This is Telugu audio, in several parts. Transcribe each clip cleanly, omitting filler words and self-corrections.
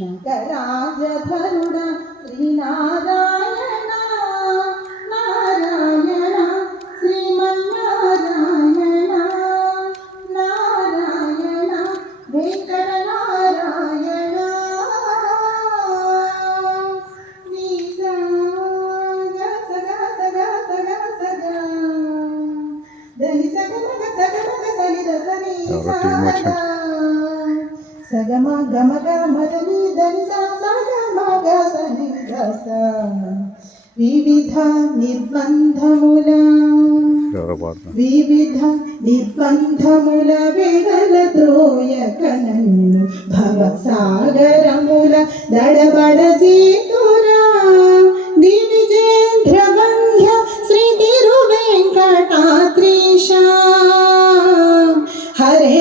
నగరాజధరుడ శ్రీనారాయణ నారాయణ శ్రీమన్నారాయణ నారాయణ వెంకటనారాయణ నీ సగ సగ సగ సగ సగ దని సగ మగ సగ మగ సని దసని సగమ గమగ మదని దని సగమ సని దస వివిధ నిర్బంధముల వెడల ద్రోయకనన్ను భవసాగరముల దడబడ జీతురా దివిజేంద్ర బంధ్య శ్రీ తిరువెంకటాద్రీశ హరే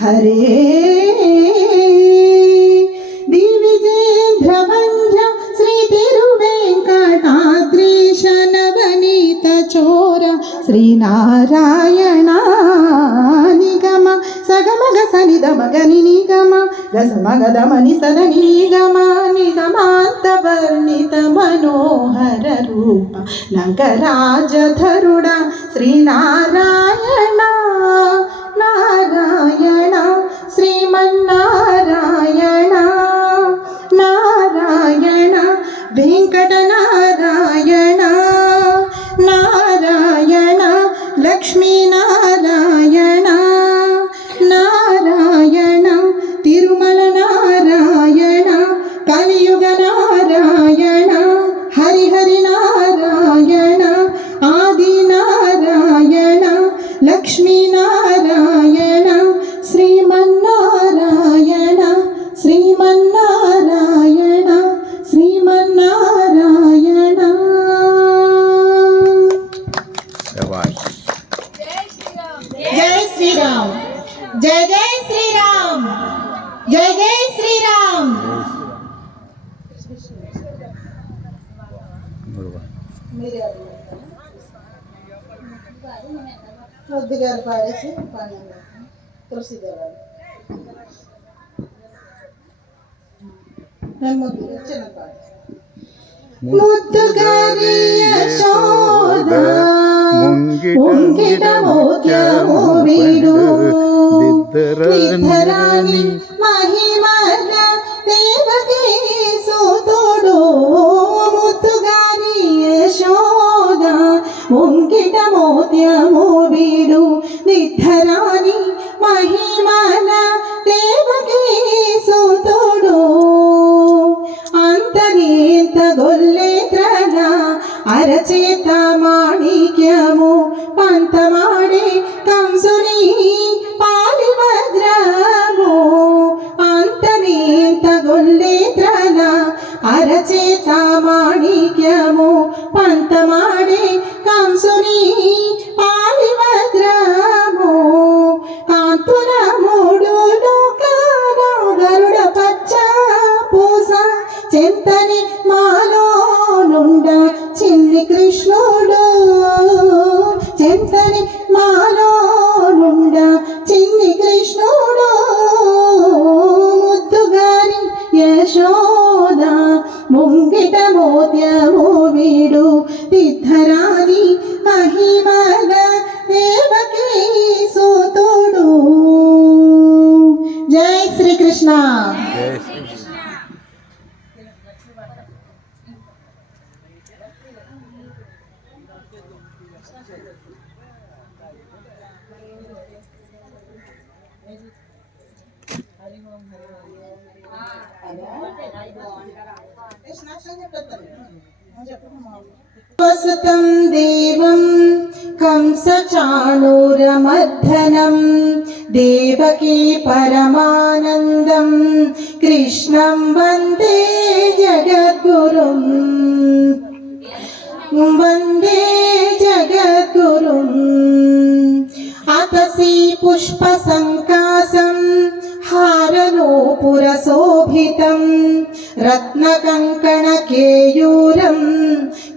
హరే దివిజేంద్రవంద్య శ్రీ తిరువెంకటాద్రీశ నవనీత చోర శ్రీనారాయణ నిగమ సగమగ సని దమగని నిగమ గసమగదమని సదని నిగమ నిగమాంత వర్ణిత మనోహర రూప నగరాజధరుడ శ్రీనారాయణ నారాయణ శ్రీమన్నారాయణ నారాయణ వెంకటనారాయణ నారాయణ లక్ష్మీనారాయణ నారాయణ తిరుమల నారాయణ కలియుగ నారాయణ హరిహరి నారాయణ ఆది నారాయణ లక్ష్మీనారాయణ శ్రీమన్నారాయణ శ్రీమన్నారాయణ శ్రీమన్నారాయణ. జై శ్రీరామ్ జై జై శ్రీరామ్ జై జై శ్రీరామ్. గారు పాడేసి తులసి గారు ముద్దుగారి యశోద ముంగిట మోత్యము వీడు నిధరాని మహిమల దేవకీ సుతుడు. ముద్దుగారి యశోద ముంగిట మోత్యము వీడు నిధరాని మహిమల దేవకీ సుతుడు. అంతగీత గొల్లెత్రన అరచేత మాణిక్యము పంతమాడే కంసుని పాలిభద్రము. అంతగీత గొల్లెత్రన అరచేత మాణిక్యము పంతమాడే కంసుని పాలిభద్రము. కాంతుల మూడు లోకాల గరుడ పచ్చ పూస చింతని మాలో నుండ చిన్ని కృష్ణ వసుతం దేవం కంసచాణూరమర్దనం దేవకీ పరమానందం కృష్ణం వందే జగద్గురుం వందే జగద్గురుం అతసి పుష్పసంకాసం హారనూపురశోభితం రత్నకంకణకేయూరం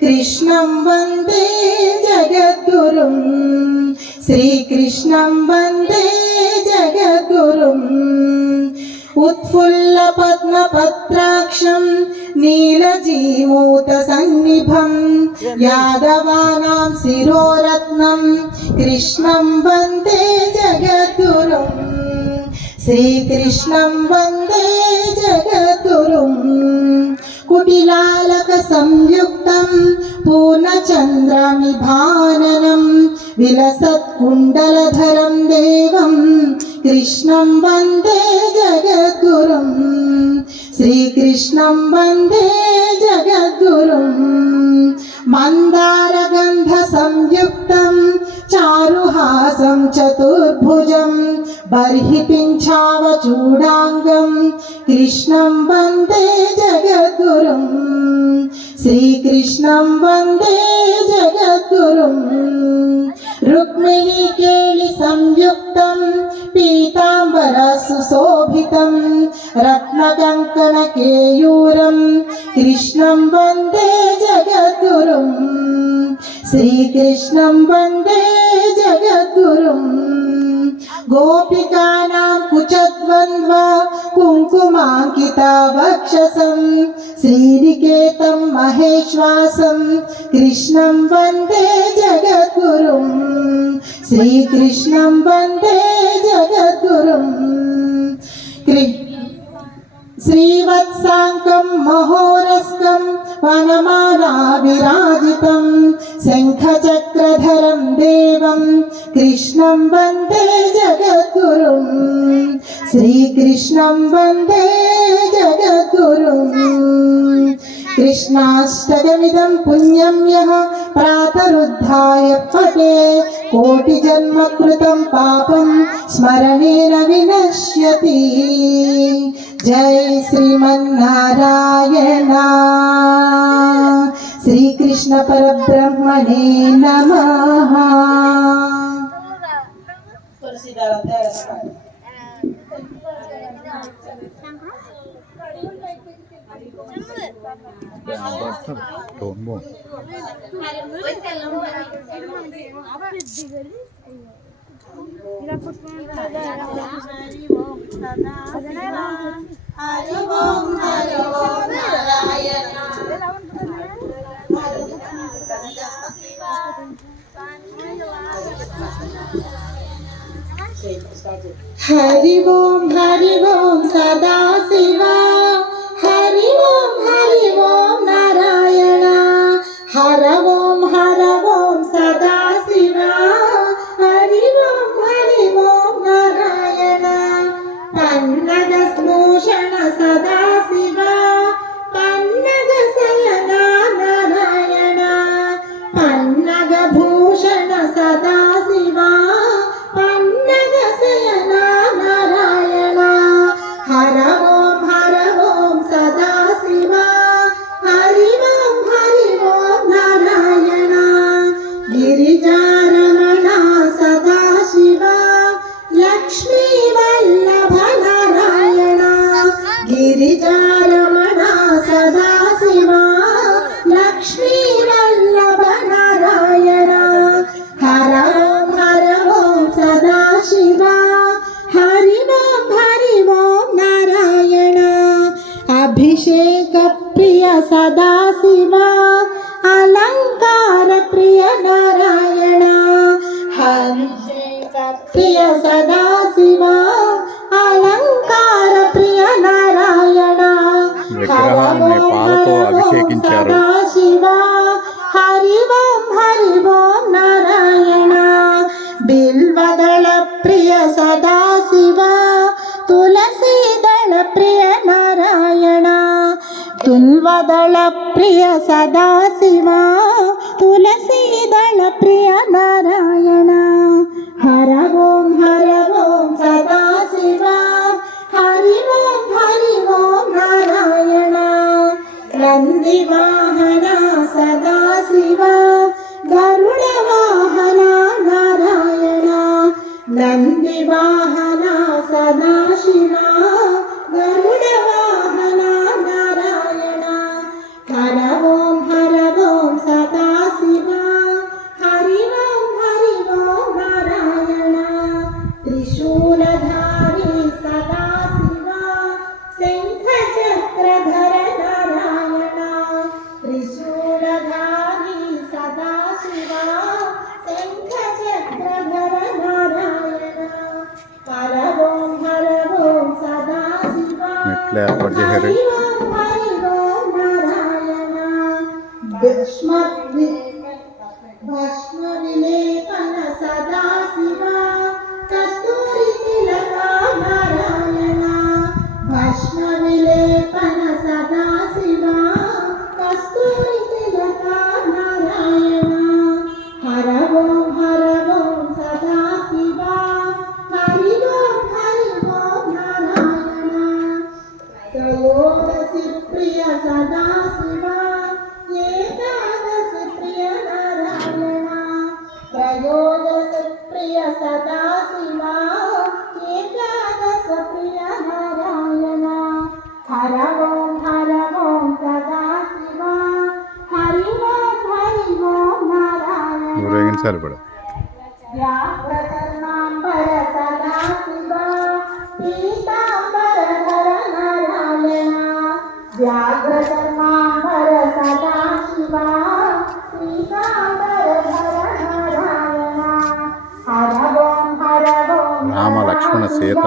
కృష్ణం వందే జగద్గురుం శ్రీకృష్ణం వందే జగద్గురుం उत्फुल्लपद्मपत्राक्षं नीलजीमूतसन्निभं यादवानां शिरोरत्नं कृष्णं वन्दे जगद्गुरुं श्रीकृष्णं वन्दे जगद्गुरुं कुटिलालकसंयुक्तं पूर्णचन्द्रनिभाननं विलसत्कुण्डलधरं देवं कृष्णं वन्दे जगद्गुरुं श्रीकृष्णं वन्दे जगद्गुरुं मन्दारगन्धसंयुक्तं चारुहासं चतुर्भुजं बर्हिपिञ्छावचूडाङ्गं कृष्णं वन्दे जगद्गुरुं श्रीकृष्णं वन्दे जगद्गुरुं रुक्मिणीकेलिसंयुक्तं पीताम्बरसुशोभितं रत्नकङ्कणकेयूरं कृष्णं वन्दे जगद्गुरुं श्रीकृष्णं वन्दे जगद्गुरुं गोपिकानां कुचद्वन्द्व कुङ्कुमाङ्कितावक्षसं श्रीनिकेतं महेश्वासं कृष्णं वन्दे जगद्गुरुं श्रीकृष्णं वन्दे जगद्गुरुं श्रीवत्साङ्कं महोरस्कं वनमाला विराजितं शङ्खचक्रधरं देवं कृष्णं वन्दे जगद्गुरुं श्रीकृष्णं वन्दे जगद्गुरुं कृष्णाष्टकमिदं पुण्यं यः प्रातरुद्धाय पठे कोटिजन्मकृतं पापं स्मरणेन विनश्यति जय श्रीमन्नारायण श्रीकृष्ण परब्रह्मणे नमः हरि ओम नारायण हरि ओम सदा शिवा हरि ओम नारायण हर ओम सदा शिवा हरि ओम नारायण पन्नग स्मोषण सदा शिवा पन्नग शयन नारायण पन्नग भूषण सदा शिवा पन्नग शयन नारायण हर ओम सदा शिवा हरि ओम नारायण गिरिजारमण सदा शिवा लक्ष्मी वल्लभ नारायण गिरिजारमण सदा शिवा लक्ष्मी वल्लभ नारायण हर ओम सदा शिवा हरि ओम नारायण अभिषेक प्रिय सदा शिवा अलंकार प्रिय नारायण अभिषेक प्रिय सदा शिवा अलंकार प्रिय नारायण విగ్రహాన్ని పాలతో అభిషేకించారు. శివ హరి ఓం నారాయణ सदाशिव तुलसीदल प्रिय नारायण तुल्वदल प्रिय सदाशिव तुलसीदल प्रिय नारायण हर ओं सदाशिव हरि ओं नारायण नंदिवाहन सदाशिव गरुड वाहन नारायण नंदिवाहन सदाशिव गरुड वाहन नारायण हर ओं सदाशिव हरि ओं नारायण त्रिशूलधारी सदाशिव शंखचक्रधर नारायण त्रिशूलधारी सदाशिव शंखचक्रधर नारायण हर ओं सदाशिव మెట్లు ఏర్పాటు చేశారు. हरि ओं नारायण भस्म विलेपन सदाशिव कस्तूरी तिलक नारायण भस्म विलेपन सदाशिव कस्तूरी तिलक नारायण हर ओं सदाशिव हरि ओं नारायण त्रयोदशी प्रिय सदाशिव एकादश प्रिय नारायण त्रयोदश प्रिय सदाशिव एकादश प्रिय नारायण हर ओं सदाशिव हरि ओं नारायण ఊరేగించాలి కూడా. व्याघ्रकर्णाम्बर सदाशिव पीताम्बरधर नारायण व्याघ्रकर्णाम्बर सदाशिव पीताम्बरधर नारायण हर ओं రామ లక్ష్మణ సీత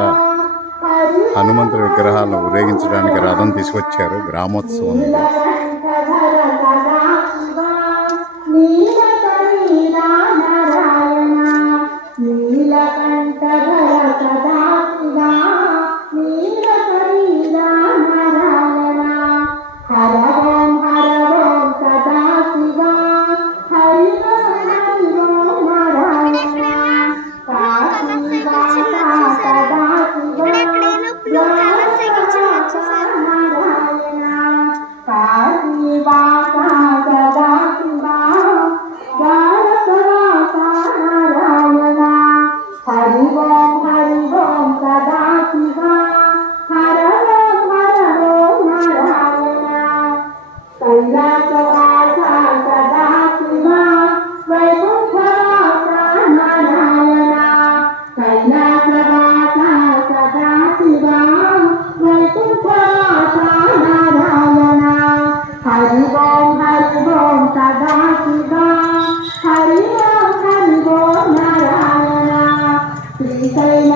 हरि హనుమంతుడి విగ్రహాలను ఊరేగించడానికి రథం తీసుకొచ్చారు. గ్రామోత్సవం ఉంది. नीलकण्ठधर सदाशिव नीलकण्ठीला नारायण नीलकण्ठधर सदाशिव नीलकण्ठीला नारायण हर ओं सदाशिव हरि ओं नारायण काशीवासा सदाशिव नारायण काशीवासा सदाशिव द्वारकावासा नारायण हरि ओं सदाशिव हर ओं नारायण कैलासवासा सदाशिव वैकुण्ठवासा नारायण कैलासवासा सदाशिव वैकुण्ठवासा नारायण हरि ओं सदाशिव हरि ओं नारायण श्रीशैल